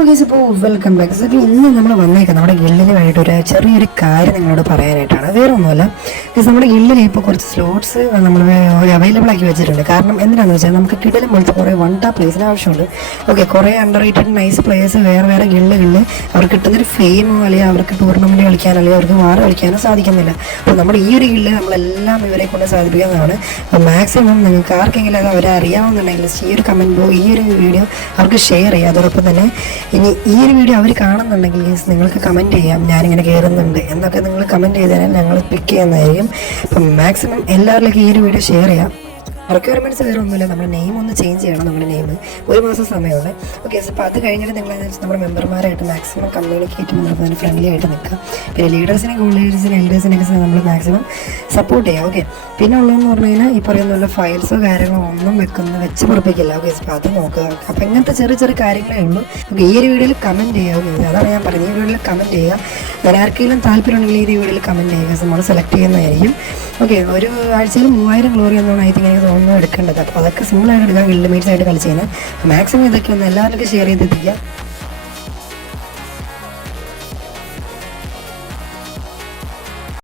Okay ഇപ്പോൾ welcome back. അപ്പോൾ ഇന്ന് നമ്മൾ വന്നേക്കാം നമ്മുടെ ഗില്ലിനുമായിട്ട് ഒരു ചെറിയൊരു കാര്യം നിങ്ങളോട് പറയാനായിട്ടാണ്. വേറെ ഒന്നുമല്ല, ബിക്കോസ് നമ്മുടെ ഗില്ലിൽ ഇപ്പോൾ കുറച്ച് സ്ലോട്ട്സ് നമ്മൾ അവൈലബിൾ ആക്കി വെച്ചിട്ടുണ്ട്. കാരണം എന്തിനാണെന്ന് വെച്ചാൽ നമുക്ക് കിടലും പോലത്തെ കുറേ വൺ ടാപ്പ് പ്ലേസിന് ആവശ്യമുണ്ട്. ഓക്കെ, കുറേ അണ്ടർ റേറ്റഡ് നൈസ് പ്ലേയേഴ്സ് വേറെ ഗില്ലുകളിൽ അവർക്ക് കിട്ടുന്നൊരു ഫെയിമോ അല്ലെങ്കിൽ അവർക്ക് ടൂർണമെൻറ്റ് കളിക്കാനോ അല്ലെങ്കിൽ അവർക്ക് വാർ കളിക്കാനോ സാധിക്കുന്നില്ല. അപ്പോൾ നമ്മുടെ ഈ ഒരു ഗില്ല് നമ്മളെല്ലാം ഇവരെ കൊണ്ട് സാധിപ്പിക്കുന്നതാണ്. അപ്പോൾ മാക്സിമം നിങ്ങൾക്ക് ആർക്കെങ്കിലും അത് അവരെ അറിയാവുന്നുണ്ടെങ്കിൽ ഈ ഒരു കമൻറ്റ് ഈ ഒരു വീഡിയോ അവർക്ക് ഷെയർ ചെയ്യുക. അതോടൊപ്പം തന്നെ ഇനി ഈ ഒരു വീഡിയോ അവർ കാണുന്നുണ്ടെങ്കിൽ നിങ്ങൾക്ക് കമൻറ്റ് ചെയ്യാം, ഞാനിങ്ങനെ കയറുന്നുണ്ട് എന്നൊക്കെ നിങ്ങൾ കമൻറ്റ് ചെയ്താൽ ഞങ്ങൾ പിക്ക് ചെയ്യുന്നതായിരിക്കും. അപ്പം മാക്സിമം എല്ലാവരിലേക്കും ഈ ഒരു വീഡിയോ ഷെയർ ചെയ്യാം. റിക്വയർമെൻറ്റ്സ് വേറെ ഒന്നുമില്ല, നമ്മുടെ നെയിം ഒന്ന് ചേഞ്ച് ചെയ്യണം. നമ്മുടെ നെയിം 1 മാസം സമയമുണ്ട്. ഓക്കെ, അപ്പോൾ അത് കഴിഞ്ഞിട്ട് നിങ്ങൾ നമ്മുടെ മെമ്പർമാരായിട്ട് മാക്സിമം കമ്മ്യൂണിക്കേറ്റ് അതുപോലെ ഫ്രണ്ട്ലി ആയിട്ട് നിൽക്കുക. പിന്നെ ലീഡേഴ്സിനെ കോളേജസിനെ എൽഡേഴ്സിനെയൊക്കെ നമ്മൾ മാക്സിമം സപ്പോർട്ട് ചെയ്യുക. ഓക്കെ, പിന്നെ ഉള്ളതെന്ന് പറഞ്ഞു കഴിഞ്ഞാൽ ഈ പറയുന്ന ഫയൽസോ കാര്യങ്ങളോ ഒന്നും വെച്ച് പുറപ്പിക്കില്ല. ഓക്കെ, അപ്പോൾ അത് നോക്കുക. അപ്പോൾ ഇങ്ങനത്തെ ചെറിയ ചെറിയ കാര്യങ്ങളേ ഉള്ളൂ. ഓക്കെ, ഈ ഒരു വീഡിയോയിൽ കമൻറ്റ് ചെയ്യുക. ഓക്കെ, അതാണ് ഞാൻ പറയുന്നത്, ഈ വീഡിയോയിൽ കമൻറ്റ് ചെയ്യുക. ഞാൻ ആർക്കെങ്കിലും താല്പര്യമുണ്ടെങ്കിൽ ഈ വീഡിയോയിൽ കമൻറ്റ് ചെയ്യുക, നമ്മൾ സെലക്ട് ചെയ്യുന്നതായിരിക്കും. ഓക്കെ, ഒരു ആഴ്ചയിൽ 3000 ഗ്ലോറി എന്നാണ് ഐ തിങ്ക് എനിക്ക് തോന്നുന്നു എടുക്കേണ്ടത്. അപ്പോൾ അതൊക്കെ സിമ്പിളായിട്ട് എടുക്കാം, ഗിൽഡ് മേറ്റ്സ് ആയിട്ട് കളിച്ച് കഴിഞ്ഞാൽ മാക്സിമം ഇതൊക്കെ ഒന്ന് എല്ലാവർക്കും ഷെയർ ചെയ്തെത്തിക്കുക.